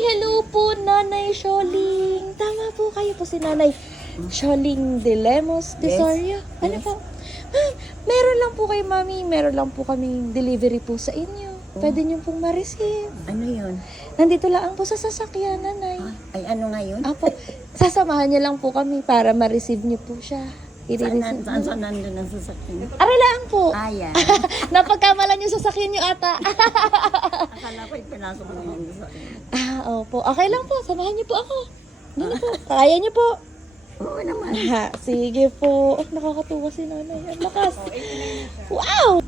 hello po, Nanay Sholing. Tama po, kayo po si Nanay Sholing de Lemos de Soria. Ano po? Ay, meron lang po kay Mami, meron lang po kaming delivery po sa inyo. Pwede niyo pong ma-receive. Ano yun? Nandito lang po sa sasakyan, Nanay. Ay, ano nga yun? Apo, sasamahan niyo lang po kami para ma-receive niyo po siya. I-receive Saan nandun ang sasakyan? Aralaan po. Ayan. Napagkamalan yung sasakyan niyo ata. Akala ko ipinasok mo yung sasakyan. Opo. Okay lang po. Samahan niyo po ako. Ano po? Kaya niyo po. Oo naman. Sige po. Nakakatuwa si Nanay. Ang lakas. Wow!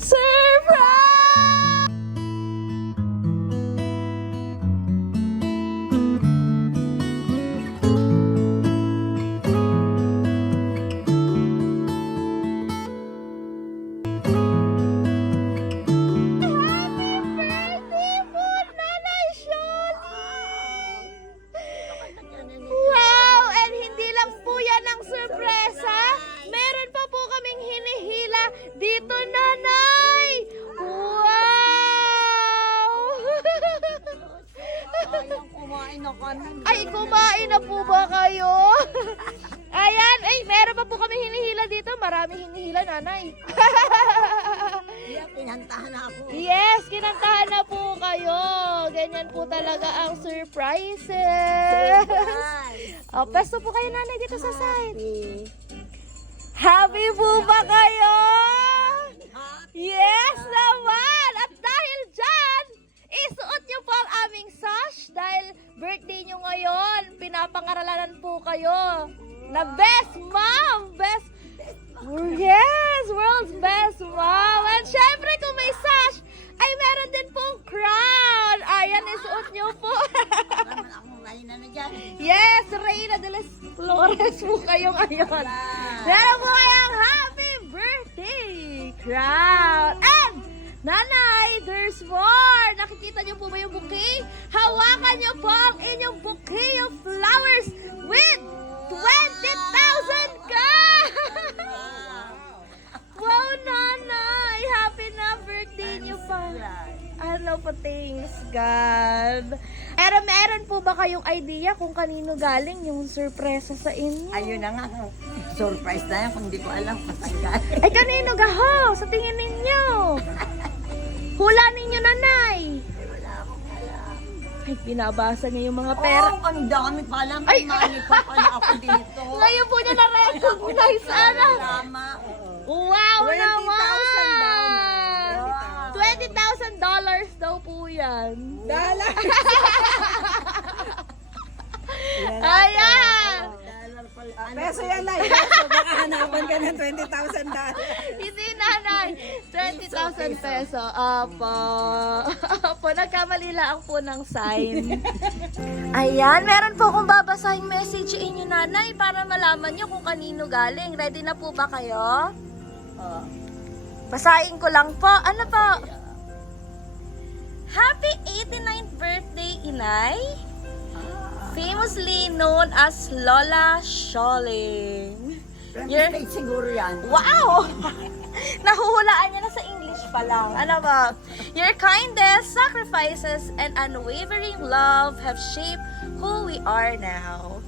Surprise! Dito, Nanay! Wow! Ayang kumain na kanin. Ay, kumain na po ba kayo? Ayan, ay, meron pa po kami hinihila dito. Marami hinihila, Nanay. Kaya pinantahan ako. Yes, kinantahan na po kayo. Ganyan po talaga ang surprises. Oh, pesto po kayo, Nanay, dito sa side. Happy po ba kayo? Yes naman! At dahil dyan, isuot niyo po ang aming sash dahil birthday niyo ngayon. Pinapangaralan po kayo na best mom! Yes! World's best mom! And syempre kung may sash, ay meron din pong crown. Ayan, isuot niyo po. Naman akong Reyna na dyan. Yes! Reyna de las Flores po kayo ngayon. Meron po kayong happy birthday crown. And, Nanay, there's more. Nakikita niyo po ba yung bouquet? Hawakan niyo po ang inyong bouquet of flowers with 20,000 ka! Wow, Nanay! Happy na birthday niyo pa. Ano po, thanks God. Pero meron po ba kayong idea kung kanino galing yung surpresa sa inyo? Ayun na nga. Surprise na yan kung hindi ko alam kung saan galing. Ay, kanino gaho? Sa tingin ninyo? Hula ninyo, Nanay. Wala akong alam. Ay, binabasa niya yung mga pera. Oh, ang dami pa lang. Ay! Mani pa pala ako dito. Ngayon po niya na-recognize, ano? Tama. Wow $20,000 naman! Wow. $20,000 daw po yan. Dala. Ayan! Dollar pala. Peso yan na. Peso. Baka hanapan ka ng $20,000. Hindi, Nanay. 20,000 peso. Apo. Apo, nagkamali lang po ng sign. Ayan, meron po akong babasahing message sa inyo, Nanay, para malaman nyo kung kanino galing. Ready na po ba kayo? Basahin ko lang po. Ano po? Happy 89th birthday, Inay. Famously known as Lola Sholing. You're- State siguro yan. Wow! Nahuhulaan niya na sa English pa lang. Ano ba? Your kindness, sacrifices, and unwavering love have shaped who we are now.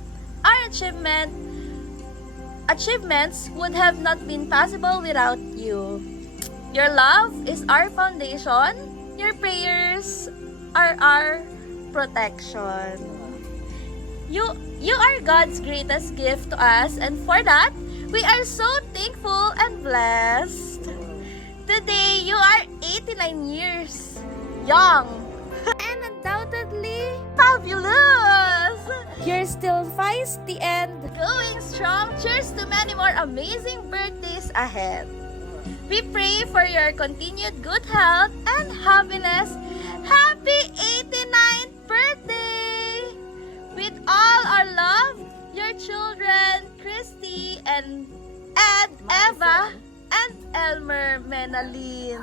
Our achievements would have not been possible without you. Your love is our foundation. Your prayers are our protection. You are God's greatest gift to us, and for that, we are so thankful and blessed. Today, you are 89 years young and undoubtedly fabulous. You're still feisty and going strong. Cheers to many more amazing birthdays ahead. We pray for your continued good health and happiness. Happy 89th birthday! With all our love, your children, Christy and Ed, Eva, and Elmer Menalin.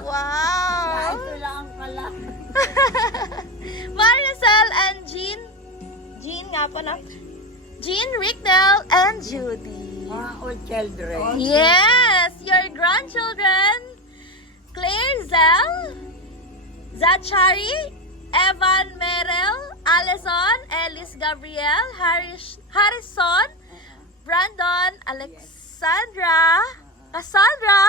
Wow! Ito lang pala. Maricel and Jean nga po na. Jean, Ricknell, and Judy. All children. Yes, your grandchildren, Claire Zell, Zachary, Evan Gabriel, Harrison, Brandon, Alexandra, Cassandra,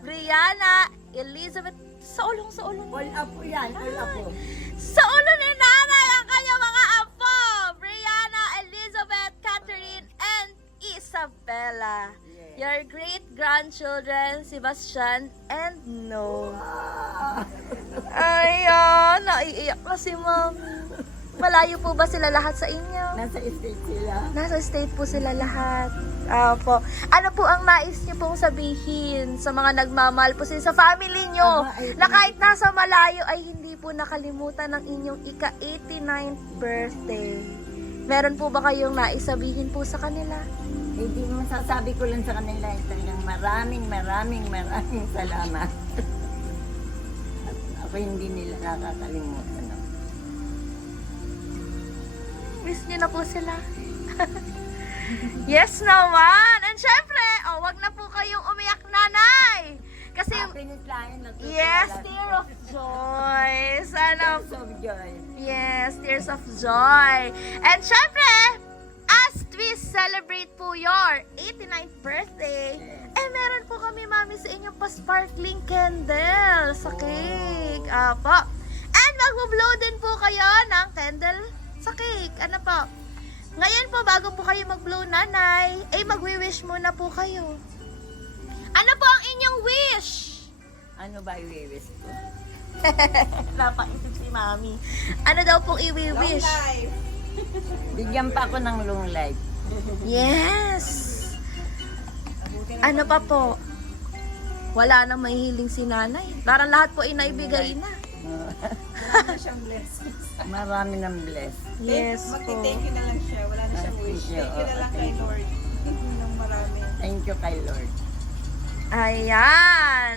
Brianna, Elizabeth, sa ulong. All up po yan, all up po. Sa ulo ni nanay ang kanyang mga apo, Brianna, Elizabeth, Catherine, and Isabella. Your great-grandchildren, Sebastian and Noah. Ayan, naiiyak na si Mami. Malayo po ba sila lahat sa inyo? Nasa estate sila. Nasa state po sila lahat. Opo. Ano po ang nais niyo pong sabihin sa mga nagmamahal po sa family niyo na kahit nasa malayo ay hindi po nakalimutan ng inyong ika-89th birthday? Meron po ba kayong nais sabihin po sa kanila? Hindi masasabi ko lang sa kanila talagang maraming salamat. At ako hindi nila nakakalimutan. Miss niyo na po sila. Yes naman! And syempre, wag na po kayong umiyak, nanay! Kasi, Happiness lang yun. yes, tear of joy. Sana, Tears of joy. yes, tears of joy. And syempre, as we celebrate po your 89th birthday, meron po kami, Mami, sa inyong pa-sparkling candle sa cake. Apo. And mag-blow din po kayo ng candle sa cake. Ano po? Ngayon po, bago po kayo mag-blow, nanay, magwi-wish muna po kayo. Ano po ang inyong wish? Ano ba yung wish ko? Napaisip si Mami. Ano daw pong i-wish? Bigyan pa ako ng long life. Yes! Ano pa po? Wala na may hiling si nanay. Parang lahat po inaibigay na. Marami ng bless. Yes po. Magti-thank you na lang siya. Wala na siyang wish. Thank you na lang kay Lord. Ng marami. Thank you kay Lord. Ayan.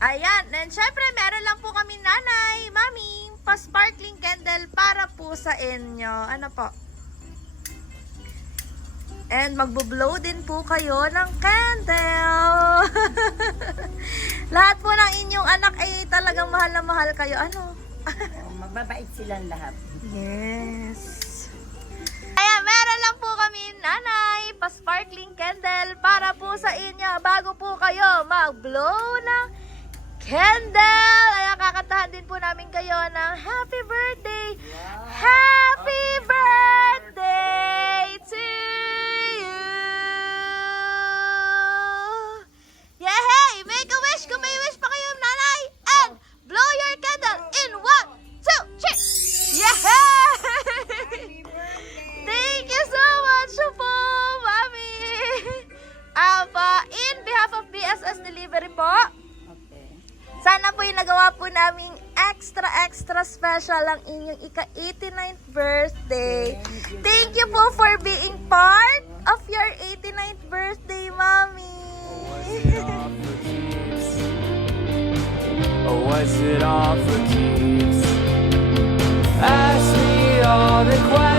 Ayan. And syempre, meron lang po kami, nanay, mami, pa-sparkling candle para po sa inyo. Ano po? And magbo-blow din po kayo ng candle. Lahat po ng inyong anak ay talagang mahal na mahal kayo. Ano? Mababait silang lahat. Yes. Kaya meron lang po kami, nanay, pa-sparkling candle para po sa inyo bago po kayo mag-blow ng candle. Kaya kakantahan din po namin kayo ng happy birthday. Wow. Happy birthday to you. Yay! Make a wish kung may wish pa kayo, nanay. And blow your candle in 1, 2, 3. Yay! Thank you so much po, Mami. In behalf of BSS Delivery po, Okay. sana po yung nagawa po naming extra special ang inyong ika-89th birthday. Thank you po for being part of your 89th birthday, Mami. Or was it all for keeps? Ask me all the questions.